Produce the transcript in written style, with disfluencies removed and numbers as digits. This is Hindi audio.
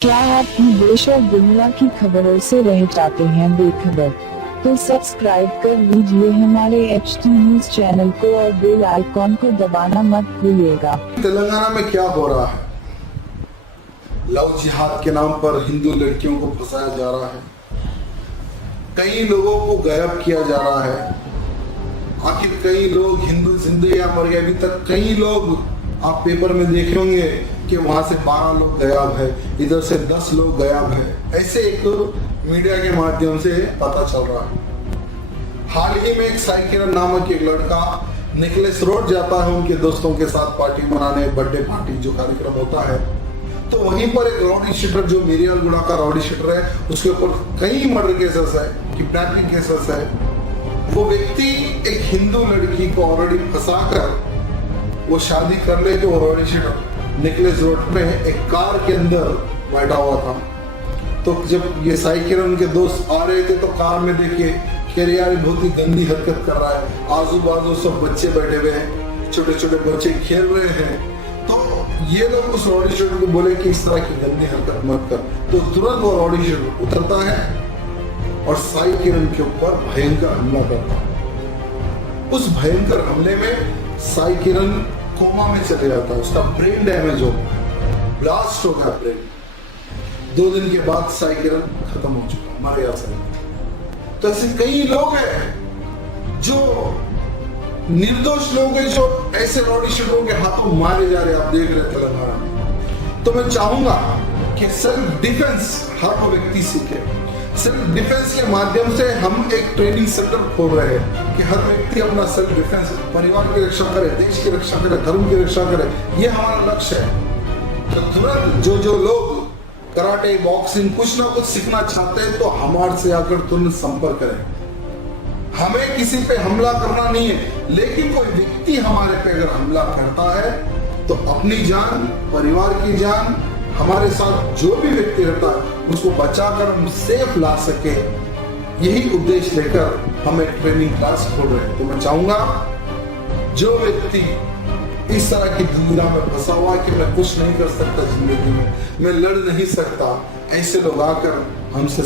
क्या आप देश और दुनिया की खबरों से रह जाते हैं बेखबर? तो सब्सक्राइब कर लीजिए हमारे HT न्यूज चैनल को और बेल आइकॉन को दबाना मत भूलिएगा। तेलंगाना में क्या हो रहा है? लव जिहाद के नाम पर हिंदू लड़कियों को फंसाया जा रहा है, कई लोगों को गायब किया जा रहा है। आखिर कई लोग हिंदू जिंदगी या मर गए। अभी तक कई लोग आप पेपर में देखे होंगे कि वहां से 12 लोग गायब है, इधर से 10 लोग गायब है। ऐसे एक मीडिया के माध्यम से पता चल रहा है। हाल ही में एक साई किरण नामक एक लड़का निकलेस रोड जाता है उनके दोस्तों के साथ पार्टी मनाने, बर्थडे पार्टी जो कार्यक्रम होता है, तो वहीं पर एक रॉडी शीटर जो मिरियालगुड़ा का रॉडी शीटर है, उसके ऊपर कई मर्डर केसेस है, किडनैपिंग केसेस है। वो व्यक्ति एक हिंदू लड़की को ऑलरेडी फंसाकर वो शादी कर ले, जो रॉडी शीटर निकलेस रोड में एक कार के अंदर बैठा हुआ था। तो जब ये साई किरण उनके दोस्त आ रहे थे तो कार में देखे कि यार बहुत ही गंदी हरकत कर रहा है, आजू बाजू सब बच्चे बैठे हुए हैं, छोटे छोटे बच्चे खेल रहे हैं। तो ये लोग उस रॉडी शीटर को बोले कि इस तरह की गंदी हरकत मत कर। तो तुरंत वो रॉडी शीटर उतरता है और साई किरण के ऊपर भयंकर हमला करता है। उस भयंकर हमले में साई किरण कोमा में चले जाता है, उसका ब्रेन डैमेज हो, ब्लास्ट हो गया ब्रेन। 2 दिन के बाद साई किरण खत्म हो चुका, मर गया साई। तो ऐसे कई लोग हैं जो निर्दोष लोग हैं जो ऐसे रॉडी शीटरों के हाथों मारे जा रहे हैं। आप देख रहे हैं तेलंगाना में। तो मैं चाहूंगा कि सेल्फ डिफेंस हर वो व्यक्ति सीखे। सेल्फ डिफेंस के माध्यम से हम एक ट्रेनिंग सेंटर खोल रहे हैं कि हर व्यक्ति अपना सेल्फ डिफेंस, परिवार की रक्षा करे, देश की रक्षा करे, धर्म की रक्षा करे। ये हमारा लक्ष्य है। तो तुरंत जो लोग कराटे, बॉक्सिंग कुछ ना कुछ सीखना चाहते हैं तो हमारे से आकर तुरंत संपर्क करें। हमें किसी पे हमला करना नहीं है, लेकिन कोई व्यक्ति हमारे पे अगर हमला करता है तो अपनी जान, परिवार की जान, हमारे साथ जो भी व्यक्ति रहता है उसको बचाकर हम सेफ ला सके, यही उद्देश्य लेकर हम एक ट्रेनिंग क्लास खोल रहे हैं। तो मैं चाहूंगा जो व्यक्ति इस तरह की दुविधा में फंसा हुआ कि मैं कुछ नहीं कर सकता जिंदगी में, मैं लड़ नहीं सकता, ऐसे लोग आकर हमसे